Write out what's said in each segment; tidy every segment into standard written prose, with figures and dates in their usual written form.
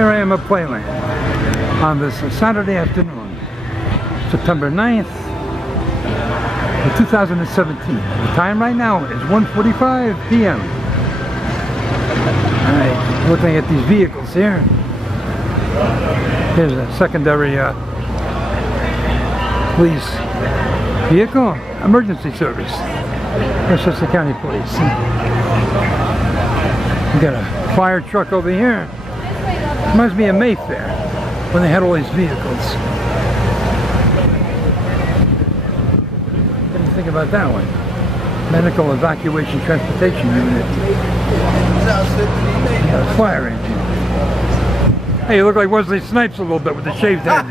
Here I am at Playland on this Saturday afternoon, September 9th, 2017. The time right now is 1:45 p.m. Alright, looking at these vehicles here. Here's a secondary police vehicle, emergency service. Westchester County Police. We got a fire truck over here. Reminds me of Mayfair when they had all these vehicles. What do you think about that one? Medical Evacuation Transportation Unit. Got a fire engine. Hey, you look like Wesley Snipes a little bit with the shaved head.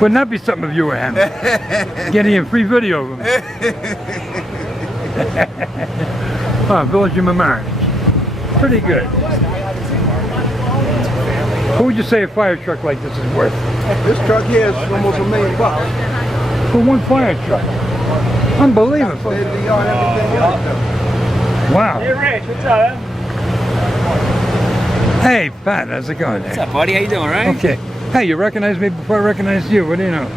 Wouldn't that be something if you were him? Getting a free video of him. Oh, Village of Mamaroneck. Pretty good. What would you say a fire truck like this is worth? This truck here is almost $1 million. For one fire truck. Unbelievable. Wow. Hey Rich, what's up? Hey Pat, how's it going? What's up, buddy? How you doing, right? Okay. Hey, you recognized me before I recognized you. What do you know?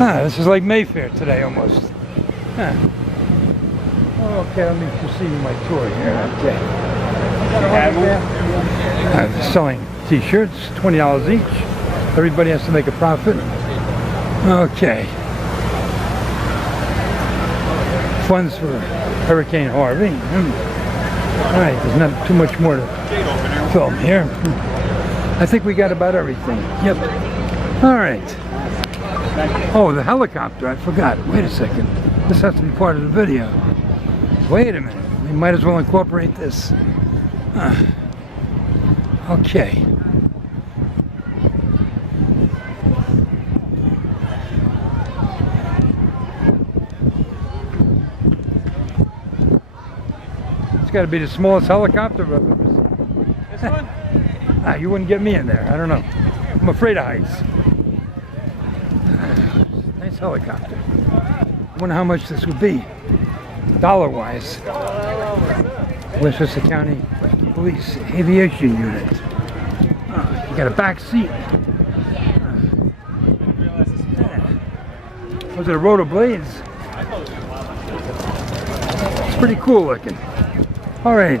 Ah, this is like Mayfair today almost. Huh. Okay, let me proceed with my tour here. Okay. They're selling t-shirts, $20 each. Everybody has to make a profit. Okay. Funds for Hurricane Harvey. Alright, there's not too much more to film here. I think we got about everything. Yep. Alright. Oh, the helicopter, I forgot. Wait a second. This has to be part of the video. Wait a minute. We might as well incorporate this. Okay. It's got to be the smallest helicopter I've ever seen. This one? Ah, you wouldn't get me in there. I don't know. I'm afraid of heights. Nice helicopter. I wonder how much this would be, dollar-wise. Westchester County Police Aviation Unit. You got a back seat. Was it a rotor blades? It's pretty cool looking. All right.